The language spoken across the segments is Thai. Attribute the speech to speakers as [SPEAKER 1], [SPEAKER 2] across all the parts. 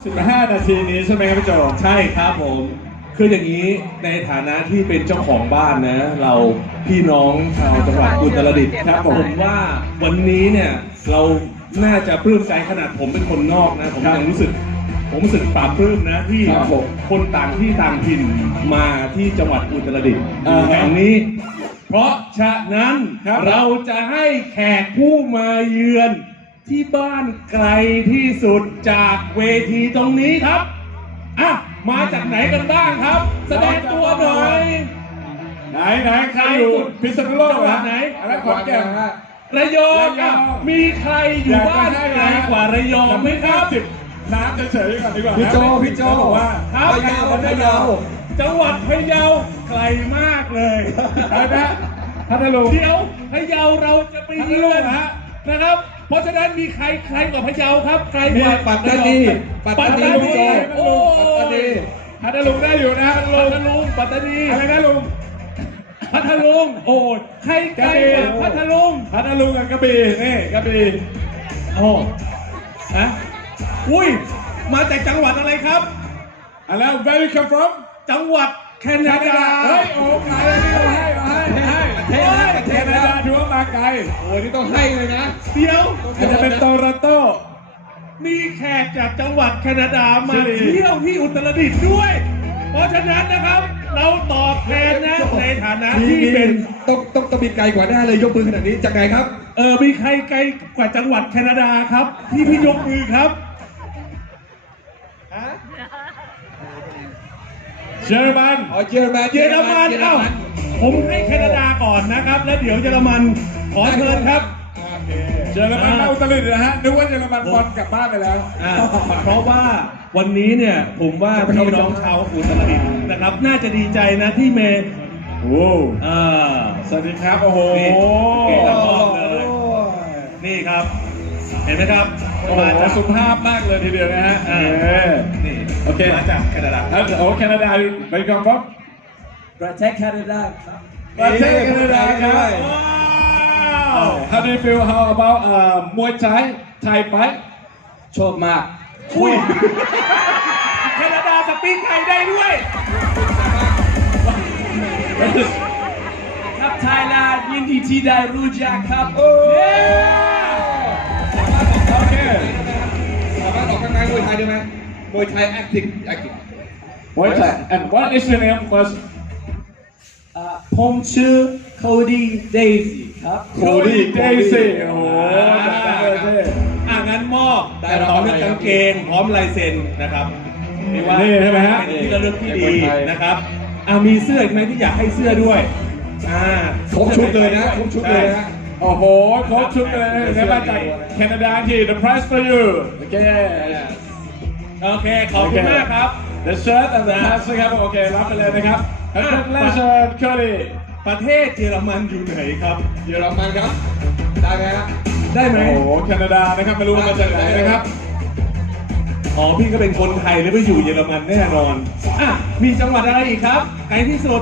[SPEAKER 1] 15 นาทีนี้ใช่ไหมครับพี่โจ
[SPEAKER 2] ใช่ครับผมคืออย่างนี้ในฐานะที่เป็นเจ้าของบ้านนะเราพี่น้องชาวจังหวัดอุตรดิตถ์ครับผมว่าวันนี้เนี่ยเราน่าจะปลื้มใจขนาดผมเป็นคนนอกนะผมยังรู้สึกปลาบปลื้มนะที่คนต่างที่ต่างถิ่นมาที่จังหวัดอุตรดิตถ์แห่งนี้ เพราะฉะนั้นเราจะให้แขกผู้มาเยือนที่บ้านไกลที่สุดจากเวทีตรงนี้ครับอ่ะมาจากไหนกันบ้างครับ แสดงตัวหน่อย
[SPEAKER 1] ไหนใครอยู่พิษณุโลก
[SPEAKER 2] จังหวัดไหน
[SPEAKER 1] อะไรขอนแก่น
[SPEAKER 2] ระยองอ่ะมีใครอยู่บ้านไกลกว่าระยองไหมครับ
[SPEAKER 1] น้ำเฉยๆก่อนดีกว่า
[SPEAKER 3] พี่โจ
[SPEAKER 1] บอกว่า
[SPEAKER 2] ครับ
[SPEAKER 3] พะเยาพะเยา
[SPEAKER 2] จังหวัดพะเยาไกลมากเลย
[SPEAKER 1] อะไรนะพัทลุง
[SPEAKER 2] เดี๋ยวพะเยาเราจะไปเยือนนะครับ เพราะฉะนั้นมีใครกว่าพะเยาครับใครกว่า
[SPEAKER 3] ปัตตานีปัตตานีลุงโจ
[SPEAKER 2] โอ้
[SPEAKER 3] ปัตตานี
[SPEAKER 1] พัทลุงได้อยู่นะพัทลุ
[SPEAKER 2] พั
[SPEAKER 1] ง
[SPEAKER 2] ทลุงปัตตานี
[SPEAKER 1] อะไรนะลุง
[SPEAKER 2] พัทลุงโอ้ใครไกลกว่าพัทลุง
[SPEAKER 1] พัทลุงกับกระบี่นี่กระบี่
[SPEAKER 2] โอ้ฮะอุ้ยมาจากจังหวัดอะไรครับ
[SPEAKER 1] แล้ว where you come from
[SPEAKER 2] จังหวัดแคนาดา
[SPEAKER 1] เฮ้ยโอ้ไกลเลยนี่ให้
[SPEAKER 3] ประเทศ
[SPEAKER 1] แค
[SPEAKER 3] นะ
[SPEAKER 1] นาดาถือว่ามาไกล
[SPEAKER 3] โอ้ยนี่ต้องให้เลยนะ
[SPEAKER 2] เดี๋ยว
[SPEAKER 1] อาจจะเป็นโตรอนโต
[SPEAKER 2] มีแขกจากจังหวัดแคนาดามา
[SPEAKER 1] ชิลี
[SPEAKER 2] เที่ยวที่อุตรดิตถ์ด้วย เพราะฉะนั้นนะครับ เราตอบแทนนะในฐานะที่เป็น
[SPEAKER 3] ต้องมีไกลกว่าหน้าเลยยกมือขนาดนี้จากไงครับ
[SPEAKER 2] มีใครไกลกว่าจังหวัดแคนาดาครับที่พี่ยกมือครับ
[SPEAKER 1] เยอรมัน
[SPEAKER 3] อ๋อเยอรมัน
[SPEAKER 2] เยอรมันเอ้าผมให้แคนาดาก่อนนะครับ แล้วเดี๋ยวเยอรมันขอเชิญครับ
[SPEAKER 1] เยอรมันมาอุตรดิตถ์นะฮะนึกว่าเยอรมันบอลกลับบ้านไปแล้ว
[SPEAKER 2] เพราะว่าวันนี้เนี่ยผมว่าพี่น้องชาวอุตรดิตถ์นะครับ น่าจะดีใจนะที่เมย์
[SPEAKER 1] โอ้
[SPEAKER 2] อ่า
[SPEAKER 1] สวัสดีครับโอ้โห
[SPEAKER 2] นี่เก่งมากเลย นี่ครับ เห็นไหมครับ
[SPEAKER 1] โอ้โห
[SPEAKER 2] มาจาก
[SPEAKER 1] สุภาพมากเลยทีเดียวนะฮะ
[SPEAKER 2] นี่
[SPEAKER 1] โอเค
[SPEAKER 2] มาจากแคนาดา
[SPEAKER 1] โอ้แคนาดาไปก่อนครับ
[SPEAKER 3] ประเทศแคนาดาครับ
[SPEAKER 1] ประเทศแคนาดาครับว้าว How do you feel how about มวยไทยไทยไป
[SPEAKER 3] ชอบมาก
[SPEAKER 2] อุ้ยแคนาดาสปีกไทยได้ด้วย
[SPEAKER 3] ครับไทยแลนด์ยินดีที่ได้รู้จักครับ
[SPEAKER 1] โอเค
[SPEAKER 3] สามารถออกกำลังมวยไทยได้ไหมมวยไทย acting
[SPEAKER 1] มวยไทย and what is your name first
[SPEAKER 3] ผมชื่อโคดี้เดซี่ครับ
[SPEAKER 1] Cody Daisy โอ้โหจัดไปเลย
[SPEAKER 2] งั้นมอบแต่ต่อด้วยกางเกงพร้อมลายเซ็นนะครับนี่ว่า
[SPEAKER 1] นี่ใช่ไหมฮะ
[SPEAKER 2] เป็นที่ระลึกที่ดีนะครับมีเสื้ออีกไหมที่อยากให้เสื้อด้วย
[SPEAKER 3] ครบชุดเลยนะครบชุดเลยนะ
[SPEAKER 1] โอ้โหครบชุดเลยนะมาจากแคนาดาที่ The prize for you โอเค
[SPEAKER 2] โอเคขอบคุณมากครับ
[SPEAKER 1] The shirt and the hat นะครับโอเครับไปเลยนะครับ Congratulations Cody
[SPEAKER 2] ประเทศเยอรมันอยู่ไหนครับ
[SPEAKER 3] เยอรมันครับ ได้ไหมครับ
[SPEAKER 2] ได้ไหม
[SPEAKER 1] โอ้โหแคนาดานะครับไม่รู้ว่ามาจากไหนนะครับ
[SPEAKER 2] พี่ก็เป็นคนไทยแล้วไปอยู่เยอรมันแน่นอนมีจังหวัดอะไรอีกครับไกลที่สุด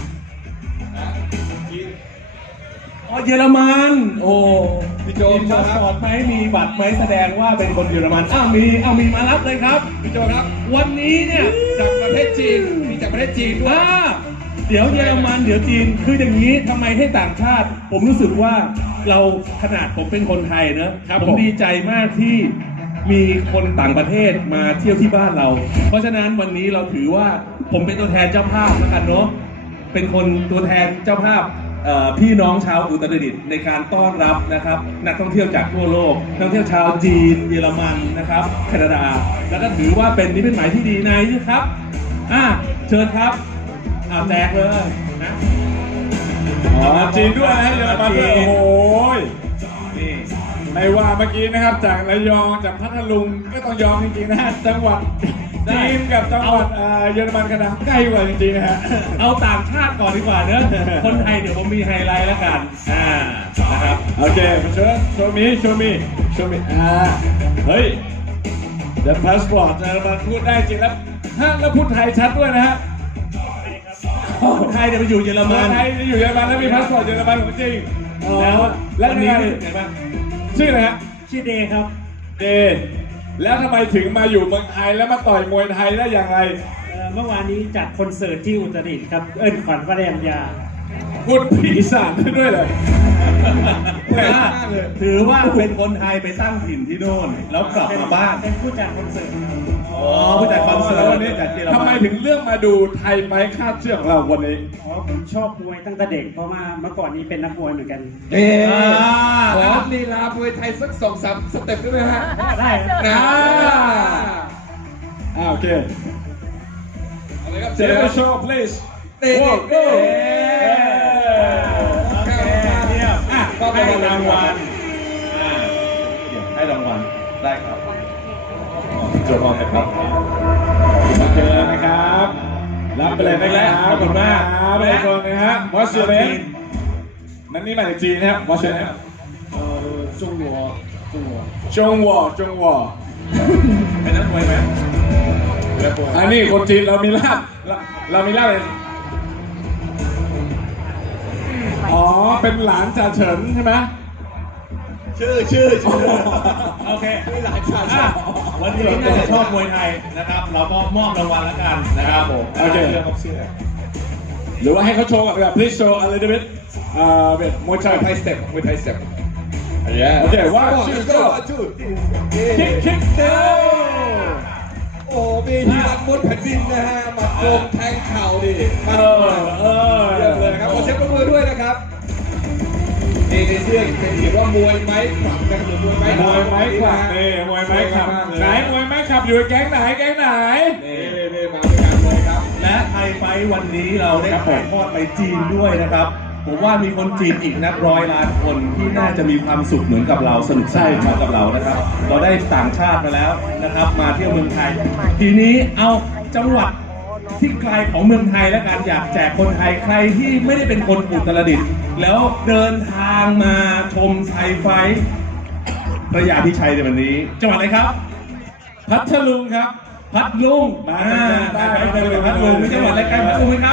[SPEAKER 2] เยอรมันโอ้
[SPEAKER 3] พี่โจ
[SPEAKER 2] มีพาสปอร์ตไหมมีบัตรไหมแสดงว่าเป็นคนเยอรมันมีมารับเลยครับ
[SPEAKER 3] พี่โจครับ
[SPEAKER 2] วันนี้เนี่ย
[SPEAKER 3] จากประเทศจีนมีจากประเทศจีนด้วย
[SPEAKER 2] เดี๋ยวเยอรมันเดี๋ยวจีนคืออย่างนี้ทำไมให้ต่างชาติ ผมรู้สึกว่าเราขนาดผมเป็นคนไทยนะครับผมดีใจมากที่มีคนต่างประเทศมาเที่ยวที่บ้านเรา เพราะฉะนั้นวันนี้เราถือว่าผมเป็นตัวแทนเจ้าภาพแล้วกันเนาะเป็นคนตัวแทนเจ้าภาพพี่น้องชาวอุตรดิตถ์ในการต้อนรับนะครับนักท่องเที่ยวจากทั่วโลกนักท่องเที่ยวชาวจีนเยอรมันนะครับแคนาดาแล้วก็ถือว่าเป็นนิมิตหมายที่ดีนะครับเชิญครับแจกเลยนะ
[SPEAKER 1] จีนด้วยนะเยอรมันด้วยโอ้โห
[SPEAKER 2] นี่
[SPEAKER 1] ไม่ว่าเมื่อกี้นะครับจากระยองจากพัทลุงก็ต้องยอมจริงๆนะฮะจังหวัดจีนกับจังหวัดเยอรมันกันนะใกล้กว่าจริงๆนะฮะ
[SPEAKER 2] เอาต่างชาติก่อนดีกว่าเนอะคนไทยเดี๋ยวผมมีไฮไลท์แล้วกันนะครับ
[SPEAKER 1] โอเคมาเชิญโชว์มีเฮ้ย The passport เยอรมันพูดได้จริงแล้วแล้วพูดไทยชัดด้วยนะฮะ
[SPEAKER 2] คนไทยเดี๋ยวไปอยู่เยอร
[SPEAKER 1] ค
[SPEAKER 2] มัน
[SPEAKER 1] นไทยจะอยู่เยอรมันแล้วมีพาสปอร์ตเยอรมันของจริง
[SPEAKER 2] แล้ว
[SPEAKER 1] และ
[SPEAKER 2] วัน
[SPEAKER 1] นี่
[SPEAKER 2] นี้รู้สึกไงบ้าง
[SPEAKER 1] ชื่ออะไรฮะ
[SPEAKER 2] ชื่อเดย์ครับ
[SPEAKER 1] เดย์แล้วทำไมถึงมาอยู่เมืองไทยแล้วมาต่อยมวยไทยได้อย่างไร
[SPEAKER 3] เมื่อวานนี้จัดคอนเสิร์ตที่อุตรดิตถ์ครับ เอิ้นขวัญวรยา
[SPEAKER 1] พูดผีสานได้ด้วยเลยแปลกมากเลย
[SPEAKER 2] ถือว่าเป็นคนไทยไปตั้งถิ่นที่โน่นแล้วกลับมาบ้าน
[SPEAKER 3] เป็นผู้จัดคอนเสิร์ต
[SPEAKER 2] อ๋อผู้จัดคอนเสิร์ตวันนี้จัดที่เรา
[SPEAKER 1] ทำไมถึงเลือกมาดูไทยไฟท์คาดเชือกของเราวันนี้
[SPEAKER 3] อ๋อผมชอบมวยตั้งแต่เด็กเพราะว่าเมื่อก่อนนี้เป็นนักมวยเหมือนกัน
[SPEAKER 4] ขอลีลามวยไทยสัก2-3 สเต็ปได้ไหมฮะ
[SPEAKER 3] ได้ครับ
[SPEAKER 4] นะ
[SPEAKER 1] โอเค
[SPEAKER 4] เอาเลยครับ
[SPEAKER 1] เจมส์โชว์ please
[SPEAKER 4] เต้น
[SPEAKER 1] Walk
[SPEAKER 4] เต้
[SPEAKER 1] go
[SPEAKER 2] โอเคเยี่ยมอ่ะก็ให้รางวัลเดี๋ยวให้รางวัลได้ครับจบแล้วครับ
[SPEAKER 1] โอเคนะครับ รับไปเลยนะครับ
[SPEAKER 2] ขอบคุณมาก
[SPEAKER 1] ครับทุกคนนะฮะ What's your name นั่นนี่มาจากจีนนะครับ What's your name
[SPEAKER 4] จงหัว
[SPEAKER 1] จงวอจงวอ
[SPEAKER 2] เป็นนักมวยไหม
[SPEAKER 1] อันนี้คนจีนเรามีลาบเรามีลาบเลยอ๋อ เป็นหลานจ่าเฉินใช่ไหม
[SPEAKER 4] ชื่อ
[SPEAKER 2] โอเค
[SPEAKER 4] หลายชาติ
[SPEAKER 2] อ่ะวันนี้น่าจะชอบมวยไทยนะครับ เราก็มอบรางวัลแล้วกันนะครับผม
[SPEAKER 1] โอเค
[SPEAKER 2] เรื่องกับเสื้อ
[SPEAKER 1] หรือว่าให้เขาโชว์แบบ please show a little bit แบบมวยไทย
[SPEAKER 4] ไทยสเต็ปมวยไทยสเต็ป
[SPEAKER 1] โอเค one two go คิกคิกเด้อ
[SPEAKER 4] โอ้มีฮีรันมดแผ่นดินนะฮะหมัดโกงแทงเข่าดิมัน
[SPEAKER 1] เ
[SPEAKER 4] เยี่ยมเลยครับขอเช็คปรบมือด้วยนะครับนี่ในเสื้อเป็นเขียนว่ามวยไม้ขวักนะครับหรือมวยไม้
[SPEAKER 1] มวยไม้ขับนี่มวยไม้ขับไหนมวยไม้ขับอยู่แก๊งไหนแก๊งไหน
[SPEAKER 4] นี่มาด้วยกันเลยครับ
[SPEAKER 2] และไทยไฟท์วันนี้เราได้ถ่ายทอดไปจีนด้วยนะครับ ผมว่ามีคนจีนอีกนับร้อยล้านคนที่น่าจะมีความสุขเหมือนกับเราสนุกสนานเหมือนกับเรานะครับ เราได้ต่างชาติมาแล้วนะครับ มาเที่ยวเมืองไทย ทีนี้เอาจังหวัดที่ไกลของเมืองไทยและการอยากแจกคนไทยใครที่ไม่ได้เป็นคนอุตรดิตถ์แล้วเดินทางมาชมไทยไฟท์ระยะพิชัยในวันนี้จังหวัดอะไรครับ
[SPEAKER 1] พัทลุงครับ
[SPEAKER 2] พัทลุงได้พัทลุงมีจังหวัดอะไรใกล้พัทลุงไหมครับ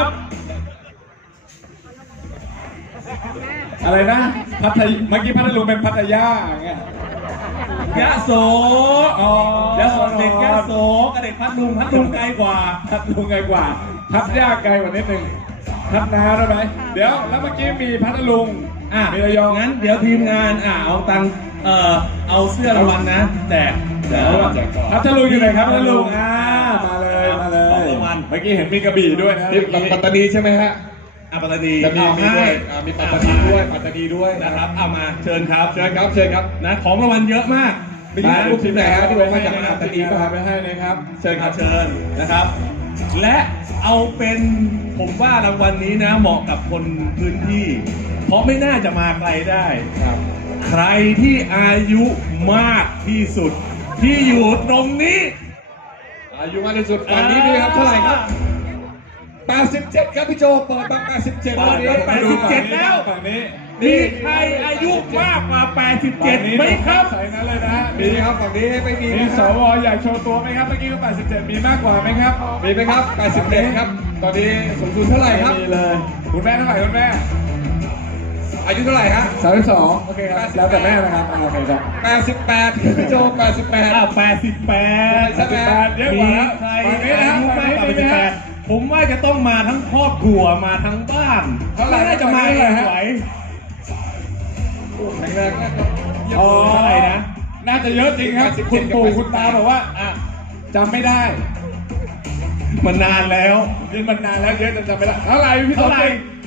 [SPEAKER 1] อะไรนะพัทยเมื่อกี้พัทลุงเป็นพัทยาไง
[SPEAKER 2] ยะโส
[SPEAKER 1] อ๋อย
[SPEAKER 2] ะโสเด็กยะโสกับเด็กพัทลุงไกลกว่า
[SPEAKER 1] พัทลุงไกลกว่าพัทยาไกลกว่านิดนึงพัทนาได้ไหมเดี๋ยวแล้วเมื่อกี้มีพัทลุงมีระยอง
[SPEAKER 2] งั้นเดี๋ยวทีมงานเอาตังเอาเสื้อรางวัลนะแจกเดี๋ยวแจกก่อน
[SPEAKER 1] พัทลุงอยู่ไหนครับพัทลุงมาเลยมาเลย
[SPEAKER 2] ของรางวัล
[SPEAKER 1] เมื่อกี้เห็นมีกระบี่ด้วยนะ
[SPEAKER 4] นี่ปัตตานีใช่ไหมฮะ
[SPEAKER 2] ปัตตานี
[SPEAKER 4] จะมี
[SPEAKER 2] เอา
[SPEAKER 4] มี
[SPEAKER 2] ให้
[SPEAKER 4] ด้วยมีปัตตานีด้วยปัตตานีด้วยนะ
[SPEAKER 2] นะ
[SPEAKER 4] ค
[SPEAKER 2] ค
[SPEAKER 4] รั
[SPEAKER 2] รั
[SPEAKER 4] บบ
[SPEAKER 2] เอามาเชิญครับ
[SPEAKER 4] เชิญครับเชิญครับ
[SPEAKER 2] นะของรางวัลเยอะมาก
[SPEAKER 4] มีที่ลูกทีมไหนฮะที่บอกมาจากปัตตานีป่ะครับ
[SPEAKER 1] ไปให้นะครับ
[SPEAKER 4] เชิญครับ
[SPEAKER 2] เชิญนะครับ และเอาเป็นผมว่ารางวัลนี้นะเหมาะกับคนพื้นที่ เพราะไม่น่าจะมาไกลได้
[SPEAKER 4] ครับ
[SPEAKER 2] ใครที่อายุมากที่สุด ที่อยู่ตรงนี้
[SPEAKER 4] อายุมากที่สุดฝั่งนี้นี่ครับเท่าไหร่ครับ 87 ครับพี่โจเปิดมา87วันนี้
[SPEAKER 2] 87แล้ว
[SPEAKER 1] ฝั่งนี้
[SPEAKER 2] มีใครอายุมากกว่า 87ไหมครับ
[SPEAKER 1] ใส่นั้นเลยนะ
[SPEAKER 4] มีครับฝั่งนี้ไม่มี
[SPEAKER 1] มี
[SPEAKER 4] นะค
[SPEAKER 1] ส
[SPEAKER 4] รับ
[SPEAKER 1] วอยากโชว์ตัวไหมครับเมื่อกี้ก็87มีมากกว่าไหมครับ
[SPEAKER 4] มีไหมครับ 87 ครับ ตอนนี้สมดุลเท่าไหร่ครับ
[SPEAKER 1] ไม่มีเลยคุณแม่เท่าไหร่คุณแม่
[SPEAKER 4] อายุเท่าไหร่ฮะ
[SPEAKER 1] 32โอเคครับแล้วแต่แม่นะครับโอเคครับ
[SPEAKER 4] 88พี่โจ88
[SPEAKER 2] 88
[SPEAKER 4] ใช่ไหม
[SPEAKER 1] 88เยอะก
[SPEAKER 2] มี
[SPEAKER 1] ว่า
[SPEAKER 2] ใคร
[SPEAKER 1] ฝั่งนี้
[SPEAKER 2] อา
[SPEAKER 1] นะ
[SPEAKER 2] ยุมากกว่า
[SPEAKER 1] ฝั่งนี้มีไหมฮะ
[SPEAKER 2] 88ผมว่าจะต้องมาทั้งครอบครัวมาทั้งบ้าน
[SPEAKER 1] เท่าไหร่
[SPEAKER 2] น่าจะมา
[SPEAKER 1] เท่าไหร่ฮะ
[SPEAKER 2] ไหว
[SPEAKER 4] แข็งแรงนะครับ
[SPEAKER 1] อ๋อ
[SPEAKER 2] เท่าไหร่นะ
[SPEAKER 1] น่าจะเยอะจริงครับ
[SPEAKER 4] 87
[SPEAKER 1] คุณปู่คุณตาบอกว่าจำไม่ได้
[SPEAKER 2] มันนานแล้ว
[SPEAKER 1] นี่มันนานแล้วเยอะจนจำไม่ได้เท่าไหร่พี่
[SPEAKER 2] เท่าไหร่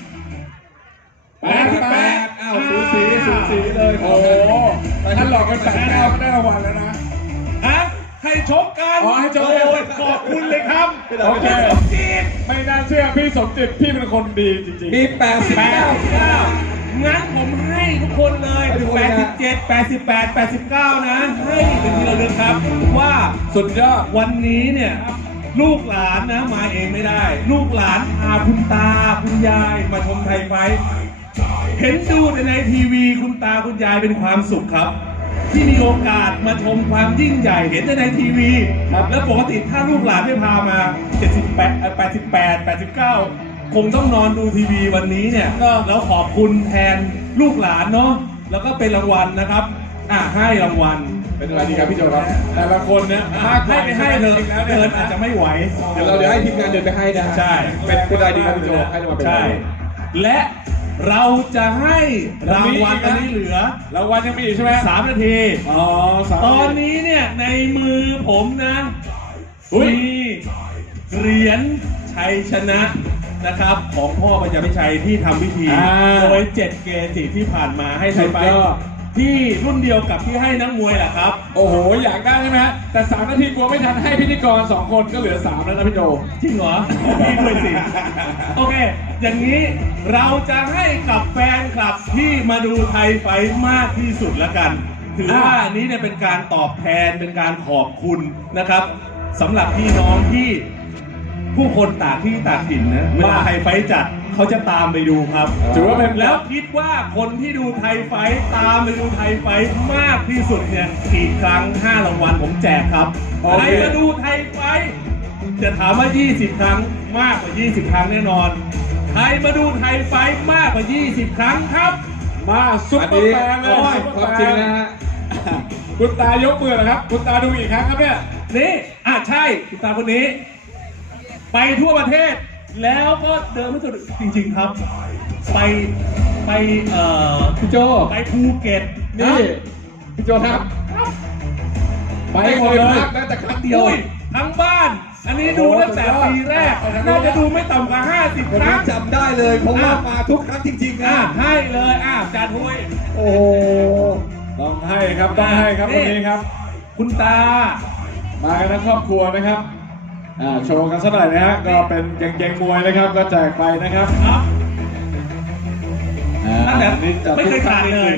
[SPEAKER 4] 88อ้าวสูสีเลย
[SPEAKER 1] โอ้โหท่านหลอกกัน89ก็ได้รางวัลแล้วนะ
[SPEAKER 2] ฮะให้ชกกัน
[SPEAKER 1] อ๋อให้ชกกัน
[SPEAKER 2] โอ้ยขอบคุณเลยครับ
[SPEAKER 1] โอเค
[SPEAKER 2] สมจิต
[SPEAKER 1] ไม่น่าเชื่อพี่สมจิตพี่เป็นคนดีจริง
[SPEAKER 4] มี
[SPEAKER 2] 89งั้นผมให้ทุกคนเลย 87 88 89 นะ ให้เป็นที่เราเลือกครับ ว่า
[SPEAKER 1] ๆ สุดยอด
[SPEAKER 2] วันนี้เนี่ย ลูกหลานนะมาเองไม่ได้ ลูกหลานพาคุณตาคุณยายมาชมไทยไฟท์เห็นดูแต่ในทีวีคุณตาคุณยายเป็นความสุขครับ ที่มีโอกาสมาชมความยิ่งใหญ่เห็นแต่ในทีวีครับแล้วปกติถ้าลูกหลานไม่พามา 78 88 89 คงต้องนอนดูทีวีวันนี้เนี่ยแล้วขอบคุณแทนลูกหลานเนาะแล้วก็เป็นรางวัลนะครับให้รางวัล
[SPEAKER 4] เป็นอะไรดีครับพี่โจครับ
[SPEAKER 1] แต่ละคนเนี่ยมากกว่า
[SPEAKER 2] ให้เธอ
[SPEAKER 1] จริงๆแล้วเนี่ย
[SPEAKER 2] เดินอาจจะไม่ไหว
[SPEAKER 4] เดี๋ยวให้ทีมงานเดินไปให้นะฮะ
[SPEAKER 2] ใช่
[SPEAKER 4] เป็นอะไรดีครับพี่โจให้รางวัลเป็นอะ
[SPEAKER 2] ใช่
[SPEAKER 4] ไร
[SPEAKER 2] และเราจะให้รางวัลอันนี้เหลือ
[SPEAKER 1] รางวัลยังมีอีกใช่ไหม
[SPEAKER 2] 3 นาที
[SPEAKER 1] อ๋อสาม
[SPEAKER 2] ตอนนี้เนี่ยในมือผมนะ
[SPEAKER 1] อุ๊ย
[SPEAKER 2] มีเหรียญชัยชนะนะครับ ของพ่อปัญญาพิชัยที่ทำพิธี โดย7 เกจิที่ผ่านมาให้ไทยไฟท์ที่รุ่นเดียวกับที่ให้นักมวยแหละครับ
[SPEAKER 1] โอ้โห อยากได้ใช่ไหมฮะแต่3 นาทีกลัวไม่ทันให้พิธีกร 2 คนก็เหลือ 3 แล้วนะพี่โจ
[SPEAKER 2] จริงเหรอพี่ด้วยสิ โอเค อย่างนี้เราจะให้กับแฟนคลับที่มาดูไทยไฟท์มากที่สุดละกัน ถือว่าอันนี้เนี่ยเป็นการตอบแทนเป็นการขอบคุณนะครับสำหรับพี่น้องที่ผู้คนต่างที่ต่างถิ่นนะเวลาไทยไฟท์จัดเขาจะตามไปดูครับ
[SPEAKER 1] ถือว่าเป็น
[SPEAKER 2] แล้วคิดว่าคนที่ดูไทยไฟท์ตามไปดูไทยไฟท์มากที่สุดเนี่ยกี่ครั้ง5 รางวัลผมแจกครับใครมาดูไทยไฟท์จะถามว่า 20 ครั้งมากกว่า 20 ครั้งแน่นอนใครมาดูไทยไฟท์มากกว่า 20 ครั้งครับ
[SPEAKER 1] มาซุป
[SPEAKER 4] อัน
[SPEAKER 1] เปอ
[SPEAKER 4] นี้
[SPEAKER 1] ร์แฟนเลย
[SPEAKER 4] ความจริงนะฮะ
[SPEAKER 1] คุณตายกมือเหรอครับ คุณตาดูอีกครั้งครับเนี่ย
[SPEAKER 2] นี่ใช่คุณตาคนนี้ ไปทั่วประเทศ แล้วก็เดินไม่สุดจริงๆครับ ไป
[SPEAKER 4] พี่โจ
[SPEAKER 2] ไปภูเก็ต
[SPEAKER 4] นี่พี่โจครับ ไปหมดเลยแม้แต่ครั้งเดียว
[SPEAKER 2] อุ้ทั้งบ้าน อันนี้ดูตั้งแต่ปีแรก น่าจะดูไม่ต่ำกว่า 50
[SPEAKER 4] ผม
[SPEAKER 2] ครั้ง
[SPEAKER 4] จำได้เลยเพราะว่ามาทุกครั้งจริงๆนะ
[SPEAKER 2] ให้เลยจานทุย
[SPEAKER 4] โอ้โห
[SPEAKER 1] ต้องให้ครับต้องให้ครับวันนี้ครับ
[SPEAKER 2] คุณตา
[SPEAKER 1] มากันทั้งครอบครัวนะครับโชว์กันสักหน่อยนะฮะก็เป็นเกงมวยนะครับ ก็แจกไปนะครับ
[SPEAKER 2] ครับ
[SPEAKER 1] อันนี้จะ
[SPEAKER 2] ไม่เคยขาดเลย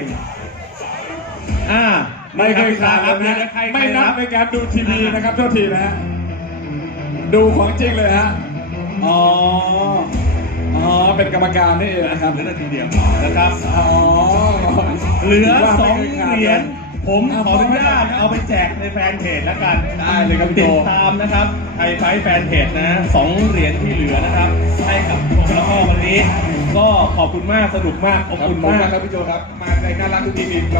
[SPEAKER 1] ไม่เคยขาดเลยนะไม่นับในการดูทีวีนะครับโทษทีนะฮะดูของจริงเลยฮะอ๋อเป็นกรรมการนี่เองนะครับ
[SPEAKER 2] เหลือนาทีเดียวนะครับ
[SPEAKER 1] อ๋อ
[SPEAKER 2] เหลือ
[SPEAKER 1] ว่า
[SPEAKER 2] 2
[SPEAKER 1] ไม่คยขาด
[SPEAKER 2] เหรียญ ผม
[SPEAKER 1] เอา
[SPEAKER 2] ขออนุญาต
[SPEAKER 1] เอา
[SPEAKER 2] เอาไปแจกในแฟนเพจแล้วกัน
[SPEAKER 4] ได้เลยครับพี่
[SPEAKER 2] ติ
[SPEAKER 4] โจ
[SPEAKER 2] ดตามนะครับไทยไฟท์แฟนเพจนะ2 เหรียญที่เหลือนะครับ ให้กับพวกเราวันนี้ ก็ขอบคุณมากสนุกมากขอบ
[SPEAKER 4] ขอบ
[SPEAKER 2] คุ
[SPEAKER 4] คุณ ณ
[SPEAKER 2] มาม
[SPEAKER 4] าก กครับพี่โจครับ มาในน่ารักทุกทีม